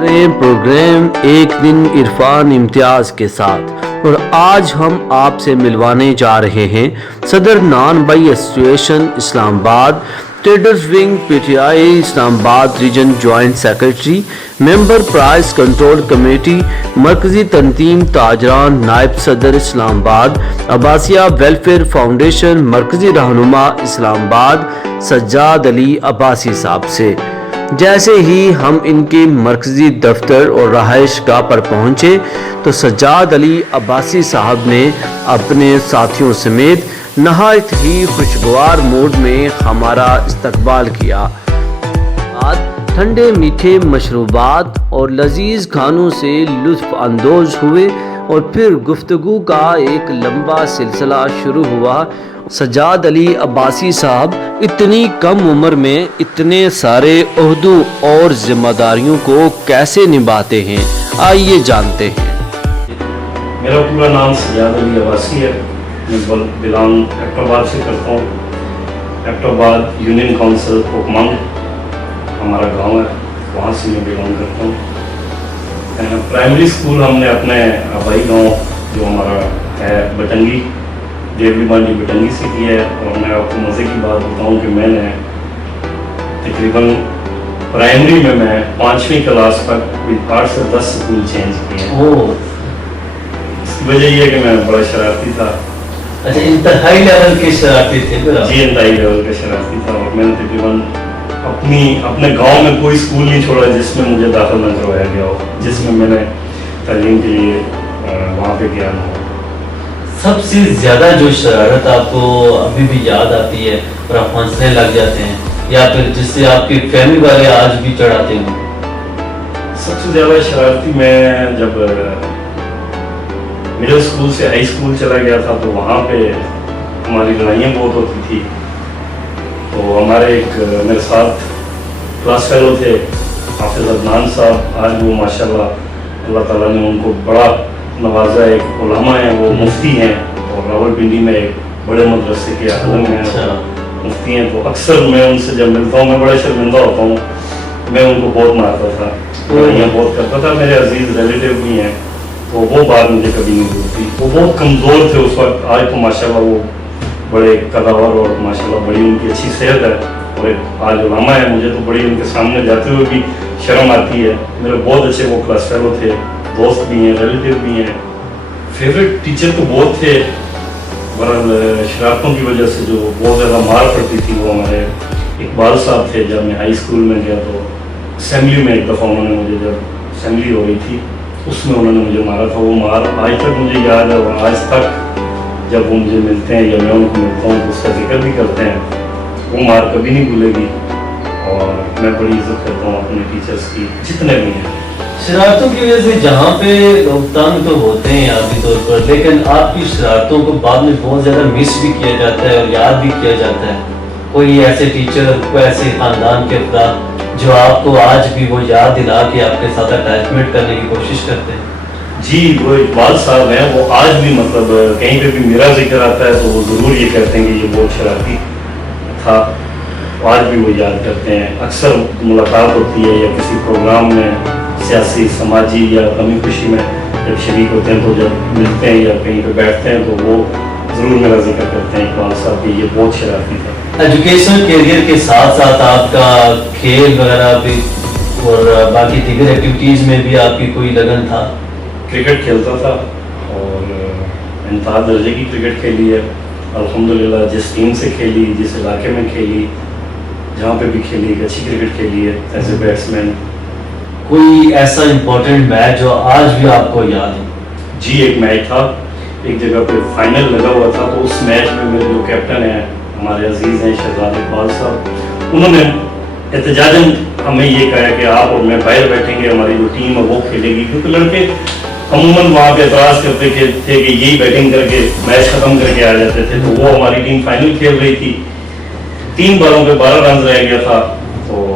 رہے ہیں پروگرام ایک دن عرفان امتیاز کے ساتھ، اور آج ہم آپ سے ملوانے جا رہے ہیں صدر نان بائی association Islamabad, traders wing P T I Islamabad region joint secretary, member price control committee, مرکزی تنظیم تاجران، نائب صدر اسلام آباد، عباسیہ ویلفیئر فاؤنڈیشن مرکزی رہنما اسلام آباد سجاد علی عباسی صاحب سے۔ جیسے ہی ہم ان کے مرکزی دفتر اور رہائش گاہ پر پہنچے تو سجاد علی عباسی صاحب نے اپنے ساتھیوں سمیت نہایت ہی خوشگوار موڈ میں ہمارا استقبال کیا۔ ٹھنڈے میٹھے مشروبات اور لذیذ کھانوں سے لطف اندوز ہوئے اور پھر گفتگو کا ایک لمبا سلسلہ شروع ہوا۔ سجاد علی عباسی صاحب اتنی کم عمر میں اتنے سارے عہدوں اور ذمہ داریوں کو کیسے نبھاتے ہیں، آئیے جانتے ہیں۔ میرا پورا نام سجاد علی عباسی ہے، میں بلانگ ایبٹ آباد سے کرتا ہوں۔ ایبٹ آباد یونین کونسل کوکمانگ ہمارا گاؤں ہے، وہاں سے میں بلانگ کرتا ہوں۔ پرائمری اسکول ہم نے اپنے آبائی گاؤں جو ہمارا ہے بٹنگی، دیولی مانڈی بٹنگی سے کی ہے۔ اور میں آپ کو مزے کی بات بتاؤں کہ میں نے تقریباً پرائمری میں 5ویں کلاس تک 8 سے 10 اسکول چینج کیے ہیں۔ اس کی وجہ یہ ہے کہ میں بڑا شرارتی تھا۔ اچھا، انتہائی لیول کے شرارتی تھے؟ جی، انتہائی لیول کا شرارتی تھا، اور میں نے تقریباً اپنے گاؤں میں کوئی اسکول نہیں چھوڑا جس میں مجھے داخل نہ کروایا گیا ہو، جس میں نے تعلیم کے لیے وہاں پہ گیا نہ ہو۔ سب سے زیادہ جو شرارت آپ کو ابھی بھی یاد آتی ہے اور آپ ہنسنے لگ جاتے ہیں، یا پھر جس سے آپ کی فیملی والے آج بھی چڑھاتے ہیں؟ سب سے زیادہ شرارتی میں جب مڈل اسکول سے ہائی اسکول چلا گیا تھا تو وہاں پہ ہماری لڑائیاں بہت ہوتی تھی۔ تو ہمارے ایک میرے ساتھ کلاس فیلو تھے حافظ عدنان صاحب، آج وہ ماشاءاللہ اللہ تعالیٰ نے ان کو بڑا نوازا، ایک علماء ہیں، وہ مفتی ہیں، اور راولپنڈی میں ایک بڑے مدرسے کے عالم ہیں، مفتی ہیں۔ تو اکثر میں ان سے جب ملتا ہوں میں بڑا شرمندہ ہوتا ہوں، میں ان کو بہت مارتا تھا، لڑائیاں بہت کرتا تھا۔ میرے عزیز ریلیٹیو بھی ہیں، تو وہ بات مجھے کبھی نہیں بھولتی۔ وہ بہت کمزور تھے اس وقت، آج تو ماشاءاللہ وہ بڑے قداور اور ماشاءاللہ بڑی ان کی اچھی صحت ہے، اور آج علماء ہے۔ مجھے تو بڑی ان کے سامنے جاتے ہوئے بھی شرم آتی ہے۔ میرے بہت اچھے وہ کلاس فیلو تھے، دوست بھی ہیں، ریلیٹیو بھی ہیں۔ فیوریٹ ٹیچر تو بہت تھے، بہرحال شرارتوں کی وجہ سے جو بہت زیادہ مار پڑتی تھی وہ ہمارے اقبال صاحب تھے۔ جب میں ہائی اسکول میں گیا تو اسمبلی میں ایک دفعہ انہوں نے مجھے، جب اسمبلی ہو رہی تھی اس میں انہوں نے مجھے مارا تھا۔ وہ مار آج تک مجھے یاد ہے، اور آج تک جب وہ مجھے ملتے ہیں یا میں ان کو ملتا ہوں تو اس کا ذکر بھی کرتے ہیں۔ وہ مار کبھی نہیں بھولے گی، اور میں بڑی عزت کرتا ہوں اپنے ٹیچرز کی، جتنے بھی ہیں۔ شرارتوں کی وجہ سے جہاں پہ لوگ تنگ تو ہوتے ہیں عادی طور پر، لیکن آپ کی شرارتوں کو بعد میں بہت زیادہ مس بھی کیا جاتا ہے اور یاد بھی کیا جاتا ہے۔ کوئی ایسے ٹیچر، کوئی ایسے خاندان کے افراد جو آپ کو آج بھی وہ یاد دلا کے آپ کے ساتھ اٹیچمنٹ کرنے کی کوشش کرتے ہیں؟ جی، وہ اقبال صاحب ہیں، وہ آج بھی مطلب کہیں پہ بھی میرا ذکر آتا ہے تو وہ ضرور یہ کہتے ہیں کہ یہ بہت شرارتی تھا، آج بھی وہ یاد کرتے ہیں۔ اکثر ملاقات ہوتی ہے یا کسی پروگرام میں سیاسی، سماجی یا غمی خوشی میں جب شریک ہوتے ہیں تو جب ملتے ہیں یا کہیں پہ بیٹھتے ہیں تو وہ ضرور میرا ذکر کرتے ہیں اقبال صاحب کہ یہ بہت شرارتی تھا۔ ایجوکیشن کیریئر کے ساتھ ساتھ آپ کا کھیل وغیرہ بھی اور باقی دیگر ایکٹیویٹیز میں بھی آپ کی کوئی لگن تھا؟ کرکٹ کھیلتا تھا، اور انتہا درجے کی کرکٹ کھیلی ہے الحمدللہ۔ جس ٹیم سے کھیلی، جس علاقے میں کھیلی، جہاں پہ بھی کھیلی، ایک اچھی کرکٹ کھیلی ہے ایز اے بیٹسمین۔ کوئی ایسا امپورٹنٹ میچ جو آج بھی آپ کو یاد ہے؟ جی، ایک میچ تھا، ایک جگہ پہ فائنل لگا ہوا تھا، تو اس میچ میں میرے جو کیپٹن ہیں ہمارے عزیز ہیں شہزاد اقبال صاحب، انہوں نے احتجاجاً ہمیں یہ کہا کہ آپ اور میں باہر بیٹھیں گے، ہماری جو ٹیم ہے وہ کھیلے گی، کیونکہ لڑکے عموماً وہاں پہ اعتراض کرتے تھے کہ یہی بیٹنگ کر کے میچ ختم کر کے آ جاتے تھے۔ تو وہ ہماری ٹیم فائنل کھیل رہی تھی، 3 بالوں پہ 12 رنز رہ گیا تھا، تو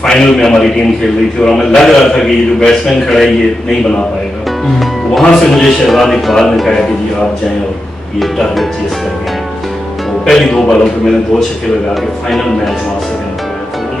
فائنل میں ہماری ٹیم کھیل رہی تھی، اور ہمیں لگ رہا تھا کہ یہ جو بیٹسمین کھڑا ہے یہ نہیں بنا پائے گا۔ تو وہاں سے مجھے شہزاد اقبال نے کہا کہ جی آپ جائیں اور یہ ٹارگیٹ چیز کر کے ہیں۔ تو پہلی 2 بالوں پہ میں نے 2 چھکے لگا کے فائنل میچ وہاں سے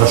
10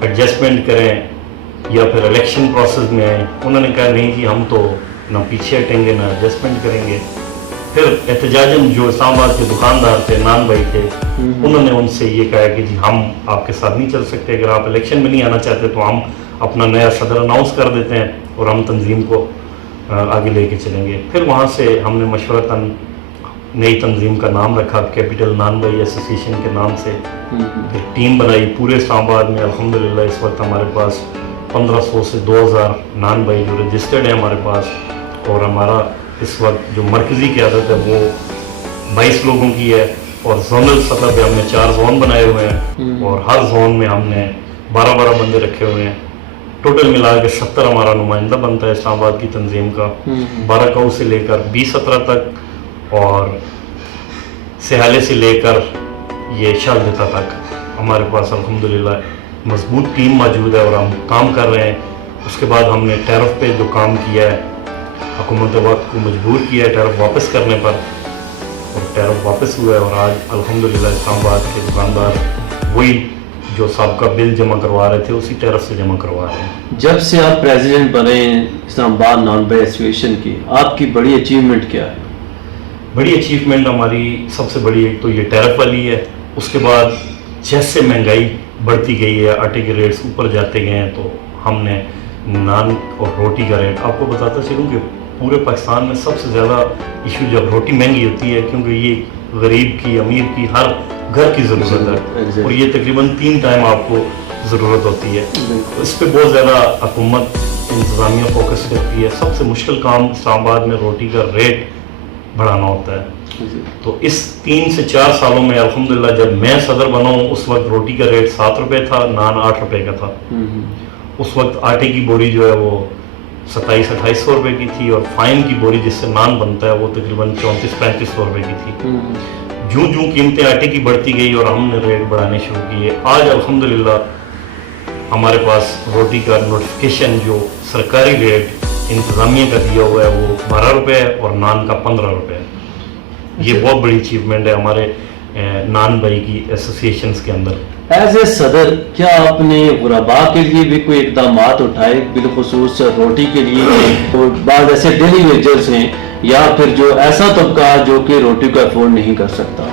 ایڈجسٹمنٹ کریں یا پھر الیکشن پروسیس میں آئیں. انہوں نے کہا نہیں جی ہم تو نہ پیچھے ہٹیں گے نہ ایڈجسٹمنٹ کریں گے. پھر احتجاجاً جو اسلام آباد کے دکاندار تھے، نان بھائی تھے، انہوں نے ان سے یہ کہا کہ جی ہم آپ کے ساتھ نہیں چل سکتے، اگر آپ الیکشن میں نہیں آنا چاہتے تو ہم اپنا نیا صدر اناؤنس کر دیتے ہیں اور ہم تنظیم کو آگے لے کے چلیں گے. پھر وہاں سے ہم نے مشورتاً نئی تنظیم کا نام رکھا، کیپٹل نان بھائی ایسوسیشن کے نام سے. پھر ٹیم بنائی پورے اسلام آباد میں. الحمدللہ اس وقت ہمارے پاس 1500 سے 2000 نان بھائی جو رجسٹرڈ ہیں ہمارے پاس، اور ہمارا اس وقت جو مرکزی قیادت ہے وہ 22 لوگوں کی ہے، اور زونل سطح پہ ہم نے 4 زون بنائے ہوئے ہیں، اور ہر زون میں ہم نے 12 بندے رکھے ہوئے ہیں. ٹوٹل ملا کے 70 ہمارا نمائندہ بنتا ہے اسلام آباد کی تنظیم کا، 12 کاؤ سے لے کر 2017 تک، اور سہالے سے لے کر یہ شالدتا تک ہمارے پاس الحمدللہ مضبوط ٹیم موجود ہے اور ہم کام کر رہے ہیں. اس کے بعد ہم نے ٹیرف پہ جو کام کیا ہے، حکومت وقت کو مجبور کیا ہے ٹیرف واپس کرنے پر، اور ٹیرف واپس ہوا ہے. اور آج الحمدللہ اسلام آباد کے دکاندار وہی جو سابقہ بل جمع کروا رہے تھے اسی ٹیرف سے جمع کروا رہے ہیں. جب سے آپ پریزیڈنٹ بنے اسلام آباد نان بھائی ایسوسیشن کی، آپ کی بڑی اچیومنٹ کیا ہے؟ بڑی اچیومنٹ ہماری سب سے بڑی ایک تو یہ ٹیرف والی ہے. اس کے بعد جیسے مہنگائی بڑھتی گئی ہے، آٹے کے ریٹس اوپر جاتے گئے ہیں، تو ہم نے نان اور روٹی کا ریٹ، آپ کو بتاتا چلوں کہ پورے پاکستان میں سب سے زیادہ ایشو جب روٹی مہنگی ہوتی ہے، کیونکہ یہ غریب کی، امیر کی، ہر گھر کی ضرورت ہے، اور یہ تقریباً 3 ٹائم آپ کو ضرورت ہوتی ہے. اس پہ بہت زیادہ حکومت انتظامیہ فوکس کرتی ہے. سب سے مشکل کام اسلام آباد میں روٹی کا ریٹ بڑھانا ہوتا ہے. تو اس 3 سے 4 سالوں میں الحمدللہ جب میں صدر بنا ہوں اس وقت روٹی کا ریٹ 7 روپے تھا، نان 8 روپے کا تھا. اس وقت آٹے کی بوری جو ہے وہ 2700-2800 روپے کی تھی، اور فائن کی بوری جس سے نان بنتا ہے وہ تقریباً 3400-3500 روپے کی تھی. جوں قیمتیں آٹے کی بڑھتی گئی اور ہم نے ریٹ بڑھانے شروع کیے، آج الحمدللہ ہمارے پاس روٹی کا نوٹیفیکیشن جو سرکاری ریٹ انتظامیہ کا دیا ہوا ہے وہ 12 روپے ہے، اور نان کا 15 روپے ہے. یہ بہت بڑی اچیومنٹ ہے ہمارے نان بھائی کی ایسوسیشنز کے اندر. ایز اے صدر کیا آپ نے غرباء کے لیے بھی کوئی اقدامات اٹھائے، بالخصوص روٹی کے لیے؟ اور بعض ایسے ڈیلی ویجرز ہیں یا پھر جو ایسا طبقہ جو کہ روٹی کو افورڈ نہیں کر سکتا؟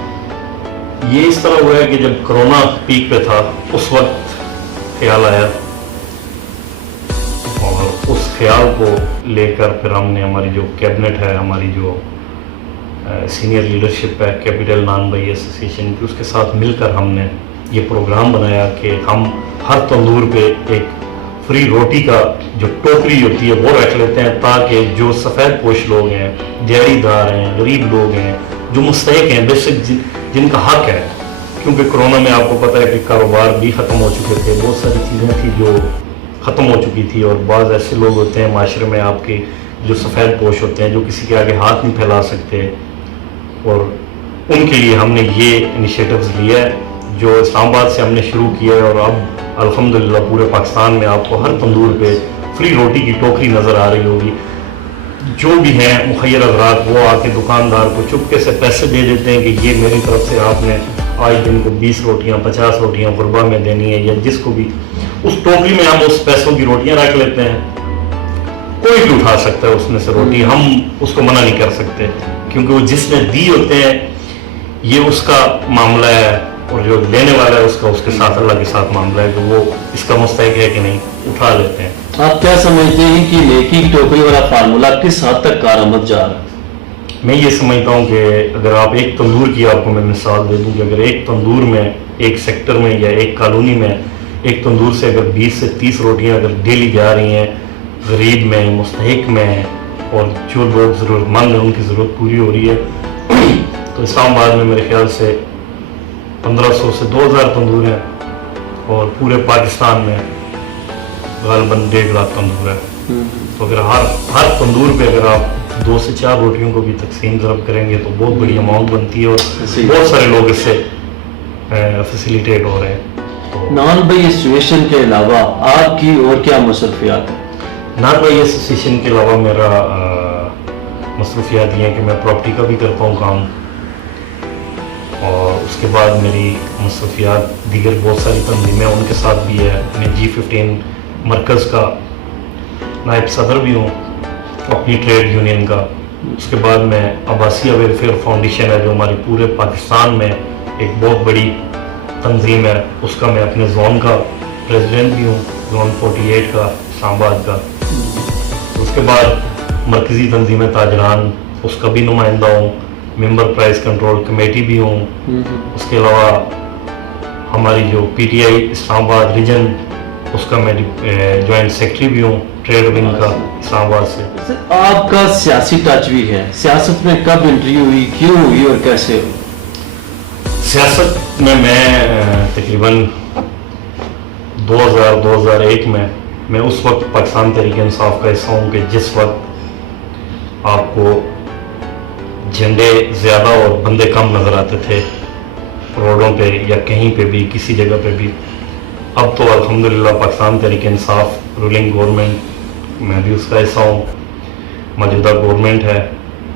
یہ اس طرح ہوا ہے کہ جب کرونا پیک پہ تھا اس وقت خیال آیا، اور اس خیال کو لے کر پھر ہم نے ہماری جو کیبنٹ ہے، ہماری جو سینئر لیڈرشپ ہے کیپٹل نان بھائی ایسوسیشن کی، اس کے ساتھ مل کر ہم نے یہ پروگرام بنایا کہ ہم ہر تندور پہ ایک فری روٹی کا جو ٹوکری ہوتی ہے وہ رکھ لیتے ہیں، تاکہ جو سفید پوش لوگ ہیں، دیہڑی دار ہیں، غریب لوگ ہیں، جو مستحق ہیں، بے شک جن کا حق ہے، کیونکہ کرونا میں آپ کو پتہ ہے کہ کاروبار بھی ختم ہو چکے تھے، بہت ساری چیزیں تھیں جو ختم ہو چکی تھی، اور بعض ایسے لوگ ہوتے ہیں معاشرے میں آپ کے جو سفید پوش ہوتے ہیں، جو کسی کے آگے ہاتھ نہیں پھیلا سکتے، اور ان کے لیے ہم نے یہ انیشیٹوز لیا ہے جو اسلام آباد سے ہم نے شروع کیا ہے. اور اب الحمدللہ پورے پاکستان میں آپ کو ہر تندور پہ فری روٹی کی ٹوکری نظر آ رہی ہوگی. جو بھی ہیں مخیر حضرات وہ آ کے دکاندار کو چپکے سے پیسے دے دیتے ہیں کہ یہ میری طرف سے آپ نے آج دن کو 20 روٹیاں 50 روٹیاں غربا میں دینی ہے، یا جس کو بھی اس ٹوکری میں ہم اس پیسوں کی روٹیاں رکھ لیتے ہیں. کوئی بھی اٹھا سکتا ہے اس میں سے روٹی، ہم اس کو منع نہیں کر سکتے، کیونکہ وہ جس نے دی ہوتے ہیں یہ اس کا معاملہ ہے، اور جو لینے والا ہے اس کا اس کے ساتھ اللہ کے ساتھ معاملہ ہے کہ وہ اس کا مستحق ہے کہ نہیں، اٹھا لیتے ہیں. آپ کیا سمجھتے ہیں کہ نیکی کی ٹوکری والا فارمولہ کس حد تک کارآمد جا رہا ہے؟ میں یہ سمجھتا ہوں کہ اگر آپ ایک تندور کی آپ کو میں مثال دے دوں کہ اگر ایک تندور میں ایک سیکٹر میں یا ایک کالونی میں ایک تندور سے اگر 20 سے 30 روٹیاں اگر ڈیلی جا رہی ہیں غریب میں، مستحق میں، اور جو لوگ ضرورت مند ہیں ان کی ضرورت پوری ہو رہی ہے، تو اسلام آباد میں میرے خیال سے 1500 سے 2000 تندور ہیں، اور پورے پاکستان میں غالباً 1.5 لاکھ تندور ہے. تو اگر ہر تندور پہ اگر آپ 2 سے 4 روٹیوں کو بھی تقسیم ضرب کریں گے تو بہت بڑی اماؤنٹ بنتی ہے، اور بہت سارے لوگ اس سے فیسیلیٹیٹ ہو رہے ہیں. نان بھائی ایسوسیشن کے علاوہ آپ کی اور کیا مصروفیات ہیں؟ نان بھائی ایسوسیشن کے علاوہ میرا مصروفیات یہ ہیں کہ میں پراپرٹی کا بھی کرتا ہوں کام، اور اس کے بعد میری مصروفیات دیگر بہت ساری تنظیمیں ان کے ساتھ بھی ہے. میں G15 مرکز کا نائب صدر بھی ہوں اپنی ٹریڈ یونین کا. اس کے بعد میں عباسیہ ویلفیئر فاؤنڈیشن ہے جو ہماری پورے پاکستان میں ایک بہت بڑی تنظیم ہے, اس کا میں اپنے زون کا پریزیڈنٹ بھی ہوں, زون 48 کا اسلام آباد کا. اس کے بعد مرکزی تنظیم تاجران, اس کا بھی نمائندہ ہوں, ممبر پرائز کنٹرول کمیٹی بھی ہوں. اس کے علاوہ ہماری جو PTI اسلام آباد ریجن اس کا میں جوائنٹ سیکرٹری بھی ہوں ٹریڈ ونگ کا اسلام آباد سے. آپ کا سیاسی ٹچ بھی ہے, سیاست میں کب انٹری ہوئی, کیوں ہوئی اور کیسے ہوئی؟ سیاست میں تقریباً 2001 میں اس وقت پاکستان تحریک انصاف کا حصہ ہوں کہ جس وقت آپ کو جھنڈے زیادہ اور بندے کم نظر آتے تھے روڈوں پہ یا کہیں پہ بھی کسی جگہ پہ بھی. اب تو الحمدللہ پاکستان تحریک انصاف رولنگ گورنمنٹ, میں بھی اس کا حصہ ہوں, موجودہ گورنمنٹ ہے.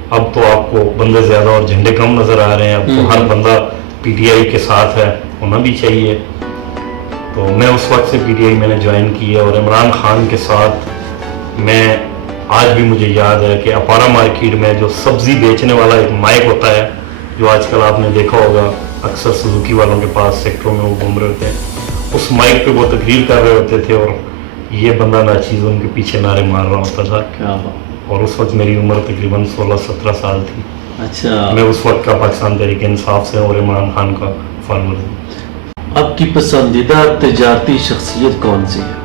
اب تو آپ کو بندے زیادہ اور جھنڈے کم نظر آ رہے ہیں. اب تو ہر بندہ PTI کے ساتھ ہے, ہونا بھی چاہیے. تو میں اس وقت سے PTI میں نے جوائن کی ہے, اور عمران خان کے ساتھ میں آج بھی مجھے یاد ہے کہ اپارا مارکیٹ میں جو سبزی بیچنے والا ایک مائک ہوتا ہے جو آج کل آپ نے دیکھا ہوگا اکثر سزوکی والوں کے پاس سیکٹروں میں وہ گھوم رہے ہوتے ہیں, اس مائک پہ وہ تقریر کر رہے ہوتے تھے اور یہ بندہ ناچیز ان کے پیچھے نعرے مار رہا ہوتا تھا. کیا بات. اور اس وقت میری عمر تقریباً 16-17 سال تھی. اچھا, میں اس وقت کا پاکستان تحریک انصاف سے اور عمران خان کا فالوور ہوں. آپ کی پسندیدہ تجارتی شخصیت کون سی ہے؟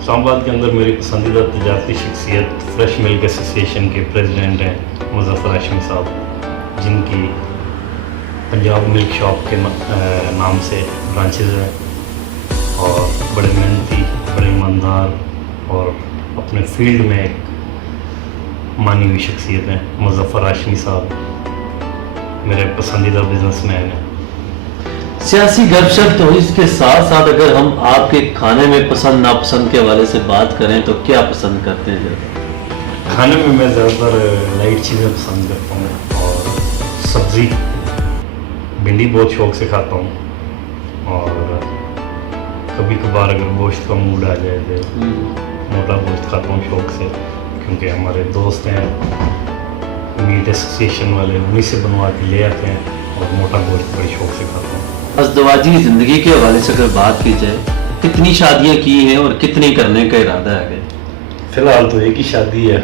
اسلام آباد کے اندر میری پسندیدہ تجارتی شخصیت فریش ملک ایسوسیشن کے پریزیڈنٹ ہیں مظفر ہاشمی صاحب, جن کی پنجاب ملک شاپ کے نام سے برانچز ہیں, اور بڑے محنتی, بڑے ایماندار اور اپنے فیلڈ میں ایک مانی ہوئی شخصیت ہیں. مظفر ہاشمی صاحب میرے پسندیدہ بزنس مین ہیں. سیاسی گپ شپ تو اس کے ساتھ ساتھ اگر ہم آپ کے کھانے میں پسند ناپسند کے حوالے سے بات کریں تو کیا پسند کرتے ہیں زیادہ؟ کھانے میں زیادہ تر لائٹ چیزیں پسند کرتا ہوں, اور سبزی بھنڈی بہت شوق سے کھاتا ہوں, اور کبھی کبھار اگر گوشت کا موڈ آ جائے تو موٹا گوشت کھاتا ہوں شوق سے, کیونکہ ہمارے دوست ہیں میٹ ایسوسیشن والے, انہیں سے بنوا کے لے آتے ہیں, اور موٹا گوشت بڑی شوق سے کھاتا ہوں. ازدواجی زندگی کے حوالے سے اگر بات کی جائے, کتنی شادیاں کی ہیں اور کتنی کرنے کا ارادہ ہے آگے؟ فی الحال تو ایک ہی شادی ہے,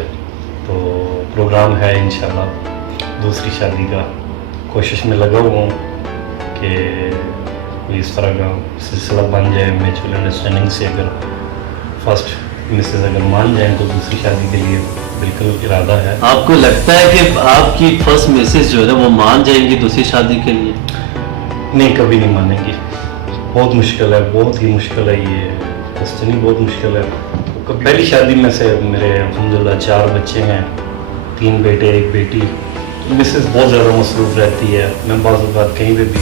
تو پروگرام ہے انشاءاللہ دوسری شادی کا. کوشش میں لگا ہوا ہوں کہ اس طرح کا سلسلہ بن جائے میچول انڈرسٹینڈنگ سے. اگر فرسٹ مسز اگر مان جائیں تو دوسری شادی کے لیے بالکل ارادہ ہے. آپ کو لگتا ہے کہ آپ کی فرسٹ مسز جو ہے نا وہ مان جائیں گی دوسری شادی کے لیے؟ نہیں, کبھی نہیں مانیں گی. بہت مشکل ہے, بہت ہی مشکل ہے, یہ کوسچن ہی بہت مشکل ہے. پہلی شادی میں سے میرے الحمدللہ 4 بچے ہیں, 3 بیٹے 1 بیٹی. مسز بہت زیادہ مصروف رہتی ہے. میں بعض اوقات کہیں پہ بھی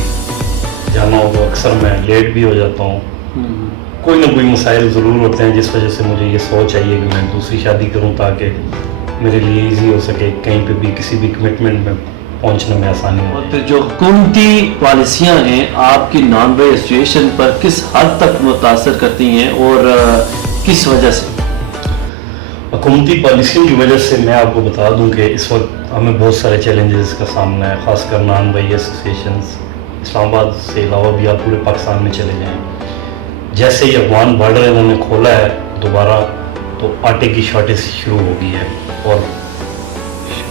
جانا ہو تو اکثر میں لیٹ بھی ہو جاتا ہوں. کوئی نہ کوئی مسائل ضرور ہوتے ہیں جس وجہ سے مجھے یہ سوچ آئی ہے کہ میں دوسری شادی کروں تاکہ میرے لیے ایزی ہو سکے, کہیں پہ بھی کسی بھی کمٹمنٹ میں پہنچنے میں آسانی ہو. تو جو حکومتی پالیسیاں ہیں آپ کی نان بے ایسوسیشن پر کس حد تک متاثر کرتی ہیں اور کس وجہ سے؟ حکومتی پالیسیوں کی وجہ سے میں آپ کو بتا دوں کہ اس وقت ہمیں بہت سارے چیلنجز کا سامنا ہے, خاص کر نان بائی ایسوسیشنز اسلام آباد سے علاوہ بھی آپ پورے پاکستان میں چلے جائیں. جیسے ہی افغان بارڈر انہوں نے کھولا ہے دوبارہ, تو آٹے کی شارٹیج شروع ہو گئی ہے, اور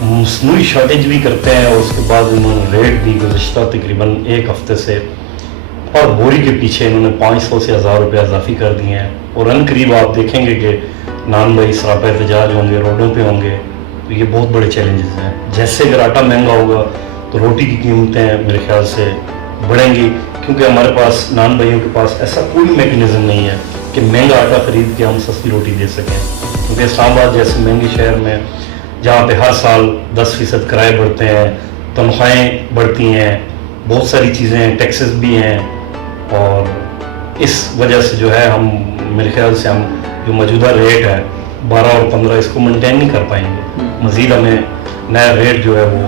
مصنوعی شارٹیج بھی کرتے ہیں, اور اس کے بعد انہوں نے ریٹ بھی گزشتہ تقریباً 1 ہفتے سے اور بوری کے پیچھے انہوں نے 500 سے 1000 روپے اضافی کر دیے ہیں. اور ان قریب آپ دیکھیں گے کہ نان بھائی سراپا احتجاج ہوں گے, روڈوں پہ ہوں گے. تو یہ بہت بڑے چیلنجز ہیں. جیسے اگر آٹا مہنگا ہوگا تو روٹی کی قیمتیں میرے خیال سے بڑھیں گی, کیونکہ ہمارے پاس نان بھائیوں کے پاس ایسا کوئی میکنزم نہیں ہے کہ مہنگا آٹا خرید کے ہم سستی روٹی دے سکیں. کیونکہ اسلام آباد جیسے مہنگی شہر میں جہاں پہ ہر سال 10% کرائے بڑھتے ہیں, تنخواہیں بڑھتی ہیں, بہت ساری چیزیں ہیں, ٹیکسز بھی ہیں, اور اس وجہ سے جو ہے ہم میرے خیال سے ہم جو موجودہ ریٹ ہے 12 اور 15 اس کو مینٹین نہیں کر پائیں گے. مزید ہمیں نیا ریٹ جو ہے وہ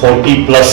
40+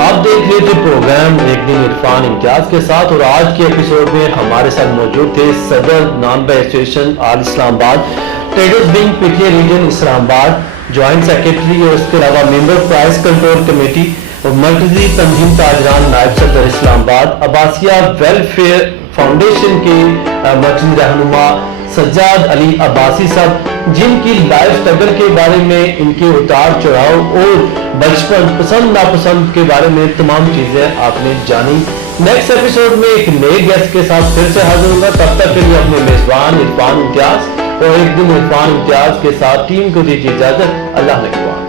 آپ دیکھ رہے تھے پروگرام ایک دن عرفان امتیاز کے ساتھ، اور آج کے ایپیسوڈ میں ہمارے ساتھ موجود تھے صدر نان بائی association all Islamabad, traders wing P T A region Islamabad, joint secretary اور اس کے علاوہ ممبر پرائز کنٹرول کمیٹی اور مرکزی تنظیم تاجران نائب صدر اسلام آباد، عباسیہ ویلفیئر فاؤنڈیشن کے مرکزی رہنما سجاد علی عباسی صاحب، جن کی لائف سٹرگل کے بارے میں، ان کے اتار چڑھاؤ اور بچپن پسند ناپسند کے بارے میں تمام چیزیں آپ نے جانی۔ نیکسٹ ایپیسوڈ میں ایک نئے گیسٹ کے ساتھ پھر سے حاضر ہوگا، تب تک کے لیے اپنے میزبان عرفان امتیاز اور ایک دن عرفان امتیاز کے ساتھ ٹیم کو دیجیے اجازت۔ اللہ نگہبان۔